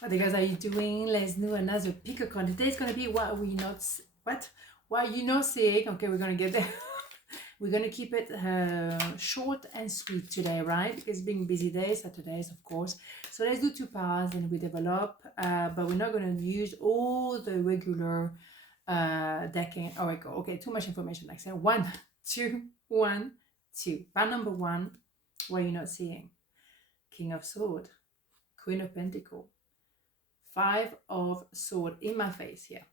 What the guys are you doing? Let's do another pick a card. Today is gonna be what you not saying. Okay, we're gonna get there. We're gonna keep it short and sweet today, right? Because it's being busy day, Saturdays, of course. So let's do two parts and we develop. But we're not gonna use all the regular decking. Oh, I go. Okay, too much information. Like I said, 1, 2, 1, 2. Part number 1. What are you not seeing? King of Sword, Queen of Pentacle, 5 of Sword in my face here.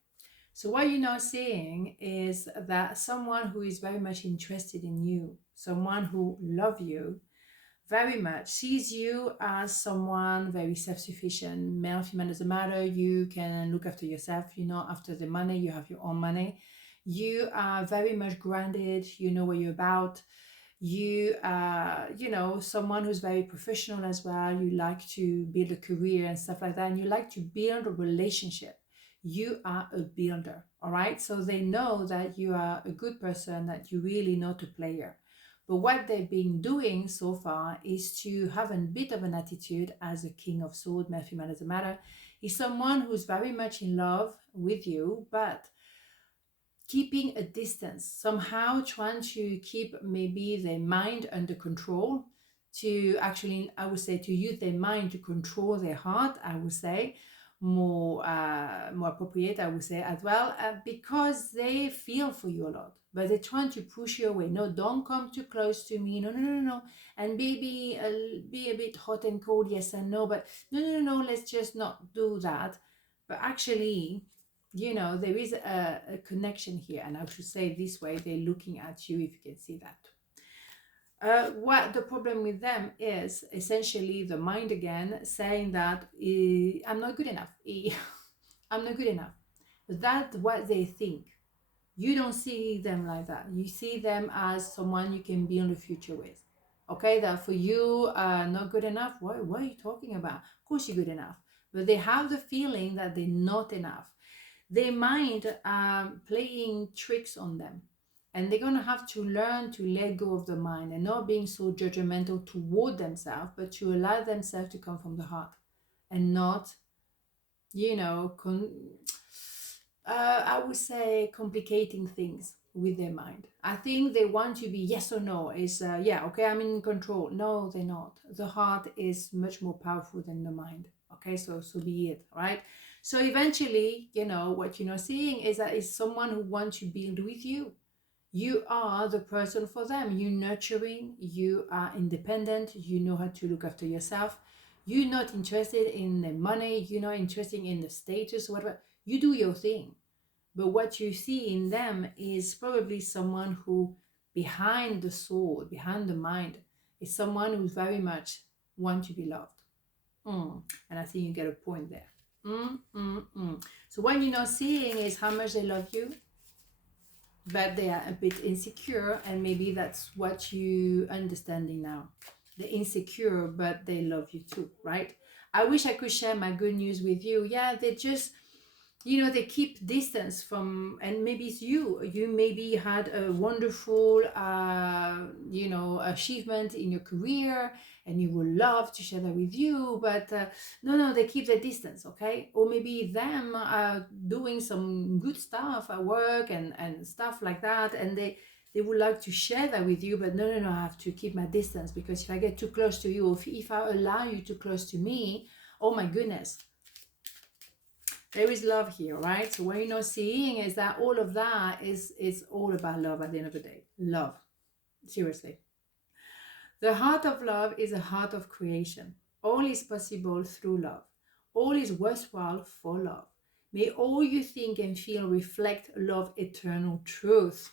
So what you're not seeing is that someone who is very much interested in you, someone who loves you very much, sees you as someone very self-sufficient, male, female, doesn't matter. You can look after yourself, after the money, you have your own money. You are very much grounded, you know what you're about. You are, someone who's very professional as well. You like to build a career and stuff like that, and you like to build a relationship. You are a builder, all right? So they know that you are a good person, that you really know to player. But what they've been doing so far is to have a bit of an attitude as a king of swords, male, female, doesn't matter. Is someone who's very much in love with you, but keeping a distance, somehow trying to keep maybe their mind under control, to actually, I would say, to use their mind to control their heart, I would say, more appropriate, I would say as well, because they feel for you a lot, but they're trying to push you away. No, don't come too close to me. No, no, no, no. And maybe be a bit hot and cold, yes and no, but no, no, no, no, let's just not do that. But actually, there is a connection here, and I should say this way, they're looking at you, if you can see that. What the problem with them is essentially the mind again saying that I'm not good enough. I'm not good enough. That's what they think. You don't see them like that. You see them as someone you can build a future with. Okay, that for you, not good enough. What are you talking about? Of course you're good enough. But they have the feeling that they're not enough. Their mind playing tricks on them, and they're going to have to learn to let go of the mind and not being so judgmental toward themselves, but to allow themselves to come from the heart and not, I would say, complicating things with their mind. I think they want to be yes or no. Is yeah, okay, I'm in control. No, they're not. The heart is much more powerful than the mind. Okay, so be it, right? So eventually, what you're not seeing is that it's someone who wants to build with you. You are the person for them. You're nurturing, you are independent, you know how to look after yourself. You're not interested in the money, you're not interested in the status, whatever. You do your thing. But what you see in them is probably someone who, behind the soul, behind the mind, is someone who very much want to be loved. And I think you get a point there. So what you're not seeing is how much they love you, but they are a bit insecure, and maybe that's what you understanding now. They're insecure, but they love you too, right? I wish I could share my good news with you. Yeah, they just, they keep distance from, and maybe it's you maybe had a wonderful achievement in your career, and you would love to share that with you, but no, they keep their distance. Okay, or maybe them doing some good stuff at work and stuff like that, and they would like to share that with you, but no, I have to keep my distance, because if I get too close to you, or if I allow you too close to me, oh my goodness, there is love here, right? So what you're not seeing is that all of that is all about love at the end of the day. Love. Seriously. The heart of love is a heart of creation. All is possible through love. All is worthwhile for love. May all you think and feel reflect love, eternal truth.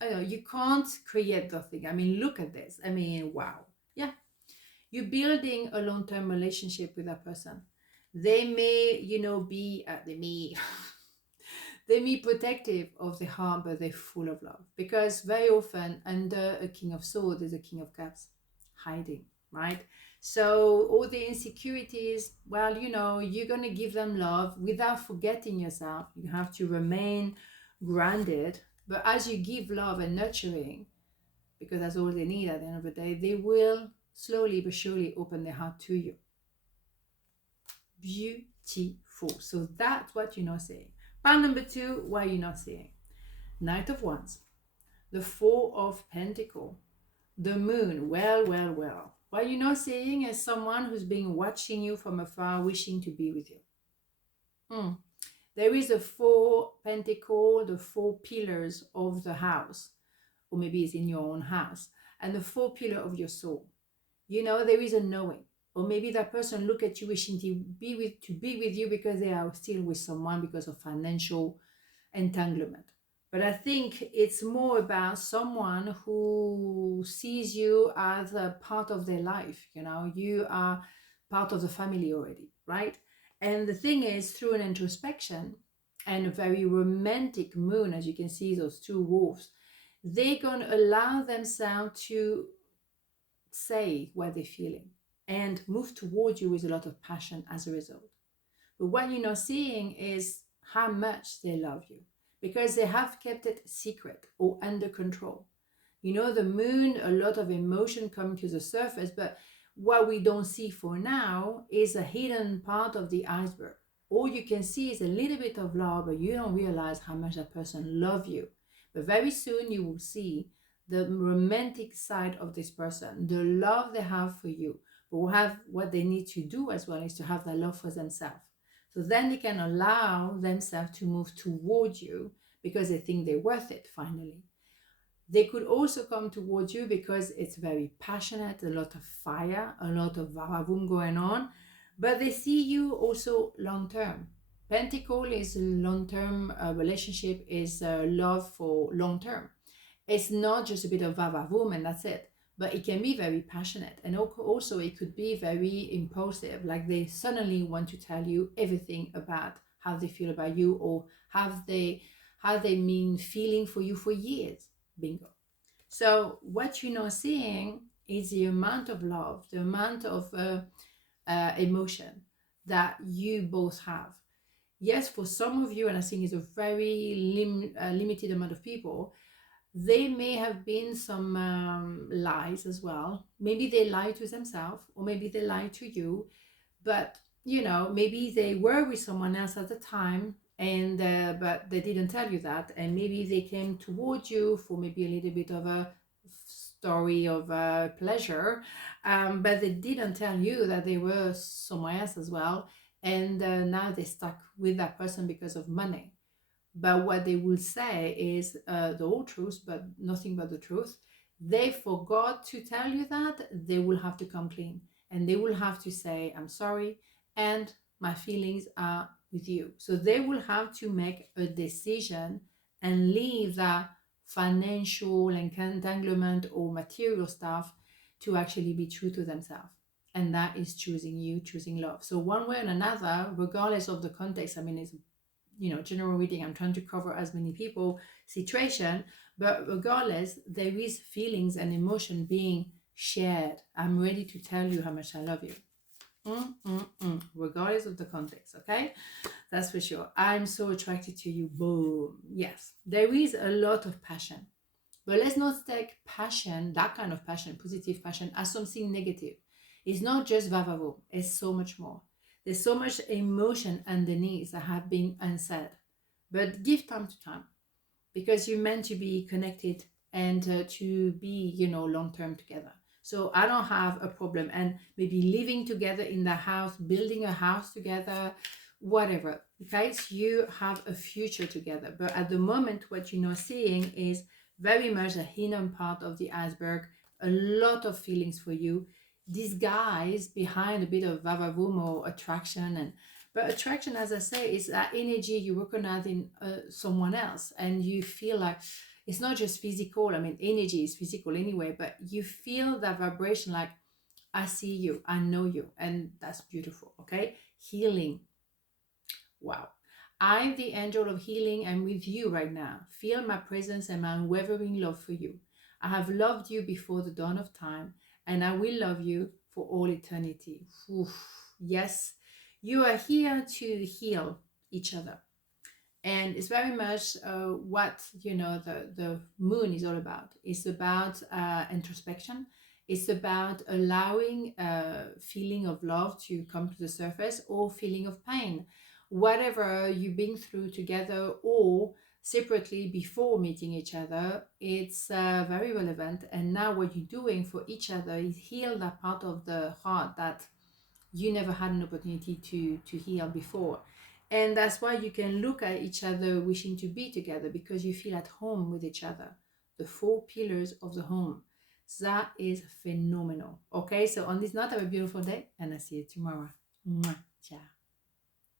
I know you can't create the thing. I mean, look at this. I mean, wow. Yeah. You're building a long-term relationship with that person. They may, be, they may protective of the heart, but they're full of love. Because very often under a king of swords is a king of cups, hiding, right? So all the insecurities, well, you're going to give them love without forgetting yourself. You have to remain grounded. But as you give love and nurturing, because that's all they need at the end of the day, they will slowly but surely open their heart to you. beautiful. So that's what you're not seeing. Part number 2, why you're not seeing. Knight of Wands, the Four of Pentacles, the Moon. Well. What you're not seeing is someone who's been watching you from afar, wishing to be with you. There is a 4 pentacle, the 4 pillars of the house, or maybe it's in your own house, and the 4 pillar of your soul. You know, there is a knowing, or maybe that person look at you wishing to be with you because they are still with someone because of financial entanglement. But I think it's more about someone who sees you as a part of their life. You know, you are part of the family already, right? And the thing is, through an introspection and a very romantic moon, as you can see, those 2 wolves, they're going to allow themselves to say what they're feeling and move toward you with a lot of passion as a result. But what you're not seeing is how much they love you, because they have kept it secret or under control. You know, the moon, a lot of emotion coming to the surface, but what we don't see for now is a hidden part of the iceberg. All you can see is a little bit of love, but you don't realize how much that person loves you. But very soon you will see the romantic side of this person, the love they have for you. But what they need to do as well is to have that love for themselves. So then they can allow themselves to move toward you because they think they're worth it finally. They could also come towards you because it's very passionate, a lot of fire, a lot of vavavoom going on, but they see you also long term. Pentacle is long-term relationship, is love for long term. It's not just a bit of vavavoom and that's it, but it can be very passionate, and also it could be very impulsive, like they suddenly want to tell you everything about how they feel about you, or how they mean feeling for you for years. Bingo. So what you're not seeing is the amount of love, the amount of emotion that you both have. Yes, for some of you, and I think it's a very limited amount of people, they may have been some lies as well. Maybe they lied to themselves, or maybe they lied to you, but you know, maybe they were with someone else at the time, and but they didn't tell you that, and maybe they came towards you for maybe a little bit of a story of pleasure, but they didn't tell you that they were somewhere else as well, and now they're stuck with that person because of money. But what they will say is the whole truth, but nothing but the truth. They forgot to tell you that. They will have to come clean, and they will have to say, I'm sorry, and my feelings are with you. So they will have to make a decision and leave that financial entanglement or material stuff to actually be true to themselves. And that is choosing you, choosing love. So one way or another, regardless of the context, I mean, it's, you know, general reading, I'm trying to cover as many people situation, but regardless, there is feelings and emotion being shared. I'm ready to tell you how much I love you. Regardless of the context, okay? That's for sure. I'm so attracted to you. Boom. Yes, there is a lot of passion, but let's not take passion, that kind of passion, positive passion, as something negative. It's not just vavavo, it's so much more. There's so much emotion underneath that have been unsaid. But give time to time, because you're meant to be connected and to be, you know, long-term together. So I don't have a problem. And maybe living together in the house, building a house together, whatever. Guys, you have a future together. But at the moment, what you're not seeing is very much a hidden part of the iceberg, a lot of feelings for you, disguised behind a bit of vavavoom or attraction. But attraction, as I say, is that energy you recognize in someone else, and you feel like it's not just physical. I mean, energy is physical anyway, but you feel that vibration, like, I see you, I know you, and that's beautiful. Okay, healing. Wow. I'm the angel of healing. I'm with you right now. Feel my presence and my unwavering love for you. I have loved you before the dawn of time, and I will love you for all eternity. Oof. Yes, you are here to heal each other. And it's very much what, you know, the moon is all about. It's about introspection. It's about allowing a feeling of love to come to the surface, or feeling of pain. Whatever you've been through together or separately before meeting each other, it's very relevant. And now what you're doing for each other is heal that part of the heart that you never had an opportunity to heal before. And that's why you can look at each other wishing to be together, because you feel at home with each other. The 4 pillars of the home. So that is phenomenal. Okay, so on this note, have a beautiful day, and I'll see you tomorrow. Mwah. Ciao.